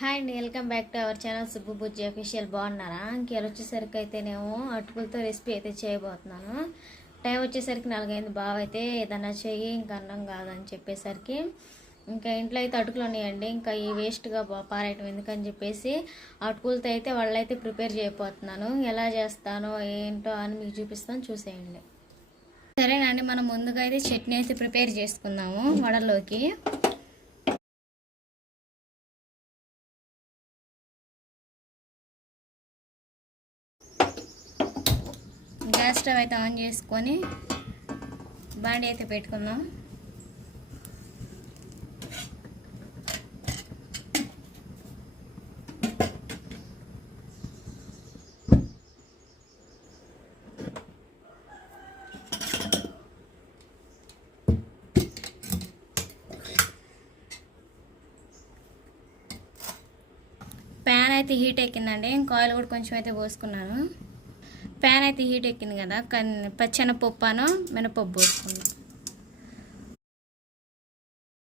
Hi అండి welcome back to our channel Subbu Bujji official. బాగున్నారా? ఇంకేళ్ళు వచ్చేసరికి అయితే నేను అటుకులతో రెసిపీ అయితే చేయబోతున్నాను. టైం వచ్చేసరికి నాలుగైదు. బావ అయితే ఏదన్నా చెయ్యి ఇంకా అన్నం కాదని చెప్పేసరికి ఇంకా ఇంట్లో అయితే అటుకులు ఉన్నాయండి. ఇంకా ఈ వేస్ట్గా పారేయటం ఎందుకని చెప్పేసి అటుకులతో అయితే వాళ్ళైతే ప్రిపేర్ చేయబోతున్నాను. ఎలా చేస్తానో ఏంటో అని మీకు చూపిస్తాను. చూసేయండి. సరేనండి మనం ముందుగా అయితే చట్నీ అయితే ప్రిపేర్ చేసుకుందాము వడలోకి స్టవ్ అయితే ఆన్ చేసుకొని బాండి అయితే పెట్టుకుందాం. ప్యాన్ అయితే హీట్ ఎక్కిందండి. ఇంకా ఆయిల్ కూడా కొంచెం అయితే పోసుకున్నాను. ప్యాన్ అయితే హీట్ ఎక్కింది కదా కన్- పచ్చెనపప్పును మినపప్పు పోసుకుందాం.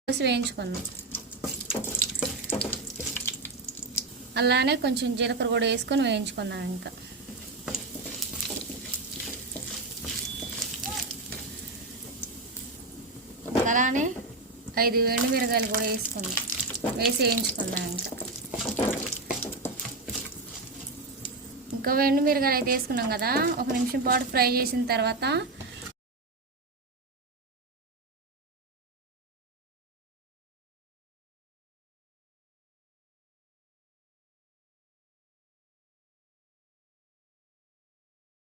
పోసి వేయించుకుందాం. అలానే కొంచెం జీలకర్ర కూడా వేసుకొని వేయించుకుందాం ఇంకా. అలానే ఐదు ఎండుమిరగాయలు కూడా వేసుకుందాం. వేసి వేయించుకుందాం ఇంకా. ఇంకా వెండి మిరగాయలు అయితే వేసుకున్నాం కదా ఒక నిమిషం పాటు ఫ్రై చేసిన తర్వాత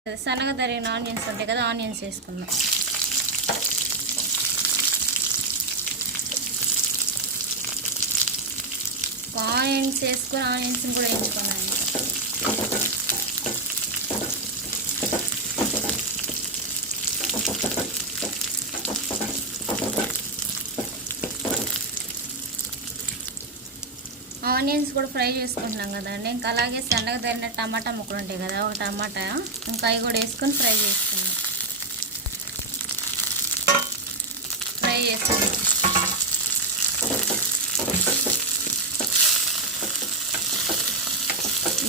సన్నగా తరిగిన ఆనియన్స్ ఉంటాయి కదా ఆనియన్స్ వేసుకుందాం. ఆనియన్స్ వేసుకొని ఆనియన్స్ కూడా వేయించుకున్నాను ఇంకా ఆనియన్స్ కూడా ఫ్రై చేసుకుంటున్నాం కదండి ఇంకా అలాగే సన్నగా తరిగిన టమాటా ముక్కలు ఉంటాయి కదా ఒక టమాటా ఇంకా అవి కూడా వేసుకొని ఫ్రై చేసుకున్నాం ఫ్రై చేసుకుందాం.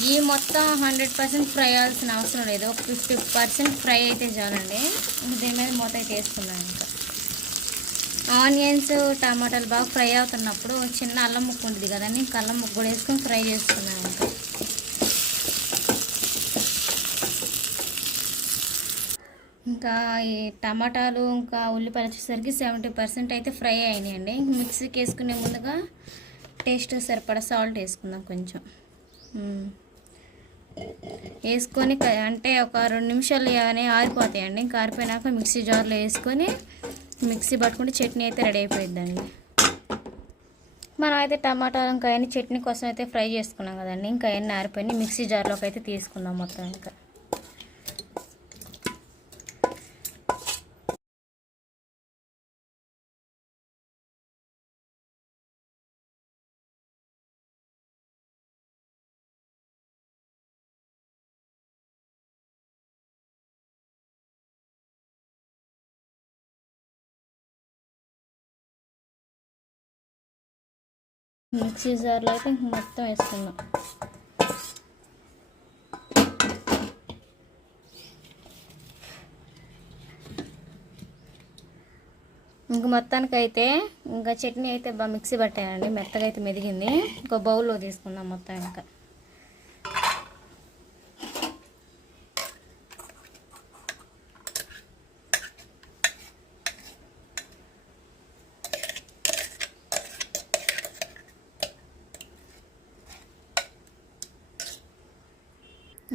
ఈ మొత్తం హండ్రెడ్ పర్సెంట్ ఫ్రై అవ్వాల్సిన అవసరం లేదు. ఒక ఫిఫ్టీ పర్సెంట్ ఫ్రై అయితే చాలండి. ఇంకా దీని మీద మూత అయితే వేసుకున్నాను ఇంకా. ఆనియన్స్ టమాటాలు బాగా ఫ్రై అవుతున్నప్పుడు చిన్న అల్లం ముక్క ఉంటుంది కదండి ఇంకా అల్లం ముక్క కూడా వేసుకొని ఫ్రై చేసుకున్నాను ఇంకా. ఇంకా ఈ టమాటాలు ఇంకా ఉల్లిపాయలు వచ్చేసరికి సెవెంటీ పర్సెంట్ అయితే ఫ్రై అయినాయండి. మిక్సీకి వేసుకునే ముందుగా టేస్ట్ సరిపడా సాల్ట్ వేసుకుందాం కొంచెం. వేసుకొని అంటే ఒక రెండు నిమిషాలు ఇవన్నీ ఆరిపోతాయండి. ఇంకా ఆరిపోయినాక మిక్సీ జార్లో వేసుకొని మిక్సీ పట్టుకుంటే చట్నీ అయితే రెడీ అయిపోయిద్దండి. మనం అయితే టమాటాలు ఇంకా అవన్నీ చట్నీ కోసం అయితే ఫ్రై చేసుకున్నాం కదండి. ఇంకా అవన్నీ ఆరిపోయి మిక్సీ జార్లోకి అయితే తీసుకుందాం మొత్తం ఇంకా. మిక్సీ జార్లో అయితే ఇంక మొత్తం వేసుకుందాం. ఇంక మొత్తానికి అయితే ఇంకా చట్నీ అయితే బాగా మిక్సీ పట్టానండి మెత్తగా అయితే మెదిగింది. ఇంకో బౌల్లో తీసుకుందాం మొత్తం ఇంకా.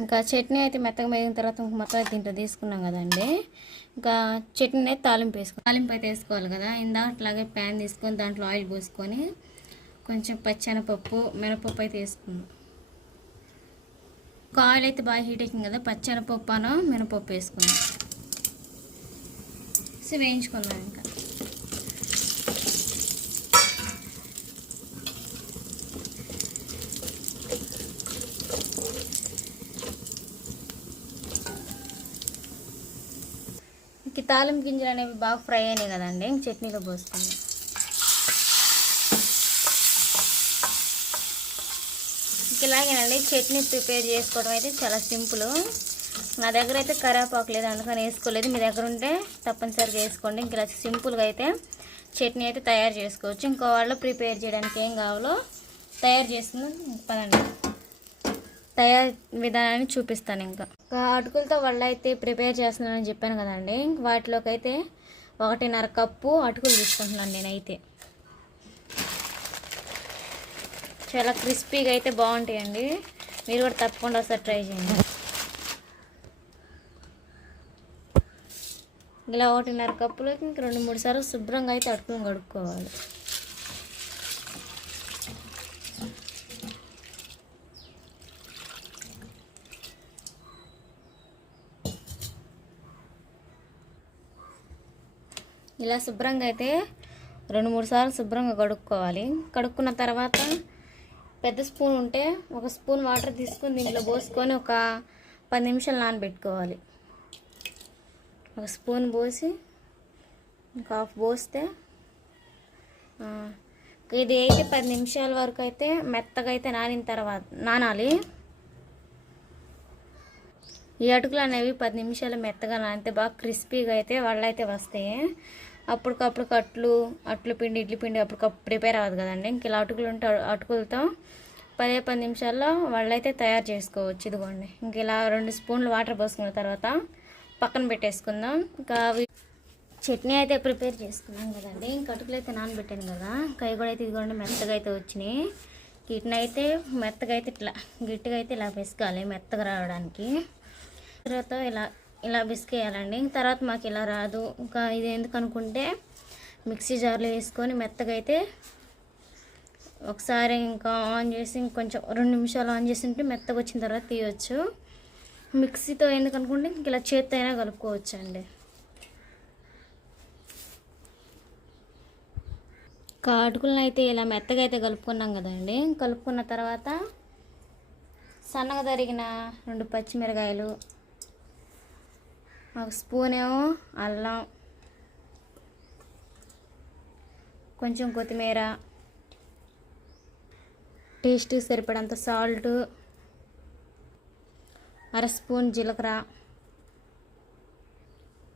ఇంకా చట్నీ అయితే మెత్తగా మేగిన తర్వాత ఇంక మొత్తం దీంట్లో తీసుకున్నాం కదండి. ఇంకా చట్నీ అయితే తాలింపు వేసుకో తాలింపు అయితే వేసుకోవాలి కదా. ఇందా అట్లాగే ప్యాన్ తీసుకొని దాంట్లో ఆయిల్ పోసుకొని కొంచెం పచ్చెనపప్పు మినపప్పు అయితే వేసుకున్నాం. ఇంకా ఆయిల్ అయితే బాగా హీట్ ఎక్కింది కదా పచ్చెనపప్పు అనో మినపప్పు వేసుకున్నాం. సో ఇంకా? ఈ తాలింపు గింజలు అనేవి బాగా ఫ్రై అయినాయి కదండి చట్నీలో పోసుకుందాం ఇలాగేనండి చట్నీ ప్రిపేర్ చేసుకోవడం అయితే చాలా సింపుల్. నా దగ్గర అయితే కరివేపాకు లేదు అందుకని వేసుకోలేదు. మీ దగ్గర ఉంటే తప్పనిసరిగా వేసుకోండి. ఇంక ఇలా సింపుల్గా అయితే చట్నీ అయితే తయారు చేసుకోవచ్చు. ఇంకో వాళ్ళు ప్రిపేర్ చేయడానికి ఏం కావాలో తయారు చేసుకుని పనండి. తయారు విధానాన్ని చూపిస్తాను ఇంకా. అటుకులతో వాళ్ళు అయితే ప్రిపేర్ చేస్తున్నానని చెప్పాను కదండి. వాటిలోకైతే వాటిలోకి అయితే ఒకటిన్నర కప్పు అటుకులు తీసుకుంటున్నాను నేనైతే. చాలా క్రిస్పీగా అయితే బాగుంటాయండి. మీరు కూడా తప్పకుండా ఒకసారి ట్రై చేయండి. ఇలా ఒకటిన్నర కప్పులోకి ఇంక రెండు మూడు సార్లు శుభ్రంగా అయితే అటుకులు కడుక్కోవాలి. ఇలా శుభ్రంగా అయితే రెండు మూడు సార్లు శుభ్రంగా కడుక్కోవాలి. కడుక్కున్న తర్వాత పెద్ద స్పూన్ ఉంటే ఒక స్పూన్ వాటర్ తీసుకొని దీంట్లో పోసుకొని ఒక పది నిమిషాలు నానబెట్టుకోవాలి. ఒక స్పూన్ పోసి ఇంకా హాఫ్ పోస్తే ఇది అయితే పది నిమిషాల వరకు అయితే మెత్తగా అయితే నానిన తర్వాత నానాలి. ఈ అటుకులు అనేవి పది నిమిషాలు మెత్తగా నానితే బాగా క్రిస్పీగా అయితే వాళ్ళైతే వస్తాయి. అప్పటికప్పుడు అట్లు అట్లు పిండి ఇడ్లీ పిండి అప్పటికప్పుడు ప్రిపేర్ అవ్వదు కదండి. ఇంక ఇలా అటుకులు ఉంటే అటుకులతో. పదే పది నిమిషాల్లో వాళ్ళైతే తయారు చేసుకోవచ్చు. ఇదిగోండి. ఇంక ఇలా రెండు స్పూన్లు వాటర్ పోసుకున్న తర్వాత పక్కన పెట్టేసుకుందాం. ఇంకా అవి చట్నీ అయితే ప్రిపేర్ చేసుకున్నాం కదండి. ఇంకా అటుకులు అయితే నానబెట్టాను కదా. కై కూడా అయితే ఇదిగోండి మెత్తగా అయితే వచ్చినాయి. వీటిని అయితే మెత్తగా అయితే ఇట్లా గట్టిగా అయితే ఇలా వేసుకోవాలి మెత్తగా రావడానికి. తర్వాత ఇలా ఇలా బిస్కేయాలండి తర్వాత మాకు ఇలా రాదు. ఇంకా ఇది ఎందుకు అనుకుంటే మిక్సీ జార్లో వేసుకొని మెత్తగా అయితే ఒకసారి ఇంకా ఆన్ చేసి ఇంకొంచెం రెండు నిమిషాలు ఆన్ చేసి ఉంటే మెత్తగా వచ్చిన తర్వాత తీయవచ్చు మిక్సీతో ఎందుకు అనుకుంటే ఇంక ఇలా చేత్తో అయినా కలుపుకోవచ్చు అండి కాటుకులను అయితే ఇలా మెత్తగా అయితే కలుపుకున్నాం కదండి. కలుపుకున్న తర్వాత సన్నగా తరిగిన రెండు పచ్చిమిరకాయలు ఒక స్పూన్ ఏమో అల్లం కొంచెం కొత్తిమీర టేస్ట్ సరిపడంత సాల్ట్ అర స్పూన్ జీలకర్ర.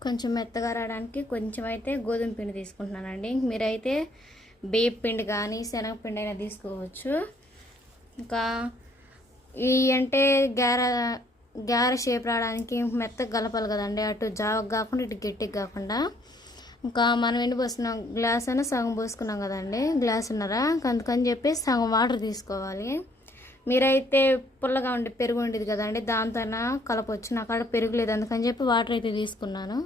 కొంచెం మెత్తగా రావడానికి కొంచెం అయితే గోధుమ పిండి తీసుకుంటున్నానండి. మీరైతే బియ్యం పిండి కానీ శనగపిండి అయినా తీసుకోవచ్చు. ఇంకా ఈ అంటే గార గార షేప్ రావడానికి మెత్తగా కలపాలి కదండి. అటు జావకు కాకుండా ఇటు గట్టికి కాకుండా. ఇంకా మనం ఎన్ని పోసుకున్నాం. గ్లాస్ అయినా సగం పోసుకున్నాం కదండి. గ్లాస్ ఉన్నారా? అందుకని చెప్పి సగం వాటర్ తీసుకోవాలి. మీరైతే పుల్లగా ఉండి పెరుగు ఉండేది కదండి. దాంతో కలపొచ్చు. నాకు అక్కడ పెరుగు లేదు. అందుకని చెప్పి వాటర్ అయితే తీసుకున్నాను.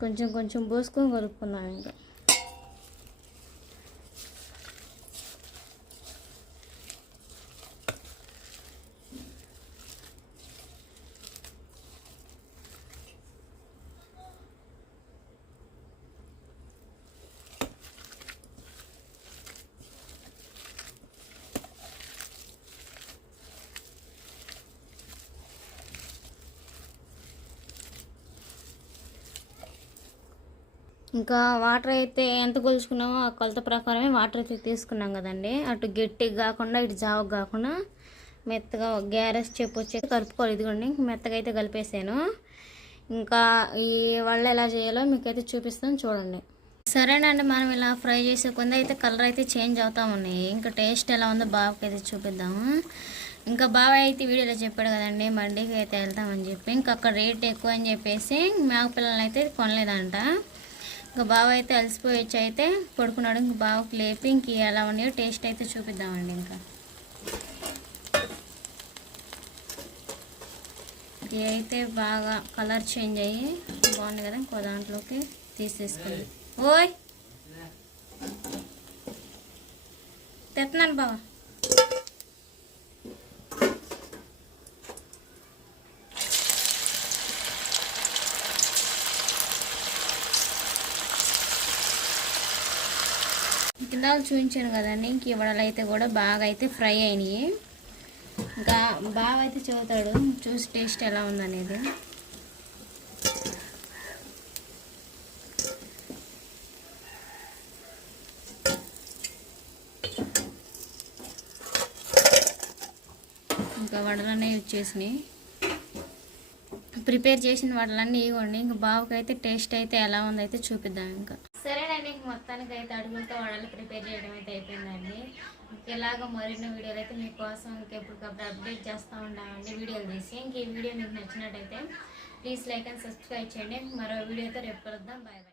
కొంచెం కొంచెం పోసుకొని కలుపుకున్నాను ఇంకా. ఇంకా వాటర్ అయితే ఎంత కొలుచుకున్నామో ఆ కొలత ప్రకారమే వాటర్ అయితే తీసుకున్నాం కదండి. అటు గట్టిగా కాకుండా ఇటు జావకు కాకుండా మెత్తగా గ్యారెస్ చెప్పు వచ్చి కలుపుకోవాలి. ఇదిగోండి మెత్తగా అయితే కలిపేసాను. ఇంకా ఈ వల్ల ఎలా చేయాలో మీకైతే చూపిస్తాను చూడండి. సరేనండి మనం ఇలా ఫ్రై చేసే కొంత అయితే కలర్ అయితే చేంజ్ అవుతా ఉన్నాయి. ఇంకా టేస్ట్ ఎలా ఉందో బాబుకి అయితే చూపిద్దాము. ఇంకా బావ అయితే వీడియోలో చెప్పాడు కదండి మండీకి అయితే వెళ్తామని చెప్పి. ఇంకా అక్కడ రేట్ ఎక్కువ అని చెప్పేసి మేక పిల్లల్ని అయితే కొనలేదంట. ఇంకా బావ అయితే అలసిపోయి అయితే పడుకున్నాడు. ఇంక బావకి లేపి ఇంక ఎలా ఉన్నాయో టేస్ట్ అయితే చూపిద్దామండి ఇంకా. ఇది అయితే బాగా కలర్ చేంజ్ అయ్యి బాగుంది కదా ఇంకో దాంట్లోకి తీసేసుకుంది ఓయ్! తెస్తున్నాను బావా. కింద చూపించాను కదండి. ఇంక ఇవడలు అయితే కూడా బాగా అయితే ఫ్రై అయినాయి. ఇంకా బాగా అయితే చెబుతాడు చూసి టేస్ట్ ఎలా ఉందనేది. ఇంకా వడలనే వచ్చేసినాయి ప్రిపేర్ చేసిన వడలన్నీ ఇవ్వండి. ఇంకా బావకైతే టేస్ట్ అయితే ఎలా ఉందైతే చూపిద్దాం ఇంకా. సరేనండి ఇంక మొత్తానికి అయితే అడుగులతో వడలు ప్రిపేర్ చేయడం అయితే అయిపోయిందండి. ఇలాగ మరిన్ని వీడియోలు అయితే మీకోసం ఇంకెప్పటికప్పుడు అప్డేట్ చేస్తూ ఉంటామండి వీడియోలు తీసి. ఇంక ఈ వీడియో మీకు నచ్చినట్టయితే ప్లీజ్ లైక్ అండ్ సబ్స్క్రైబ్ చేయండి. మరో వీడియోతో రేపు కలుద్దాం. Bye bye.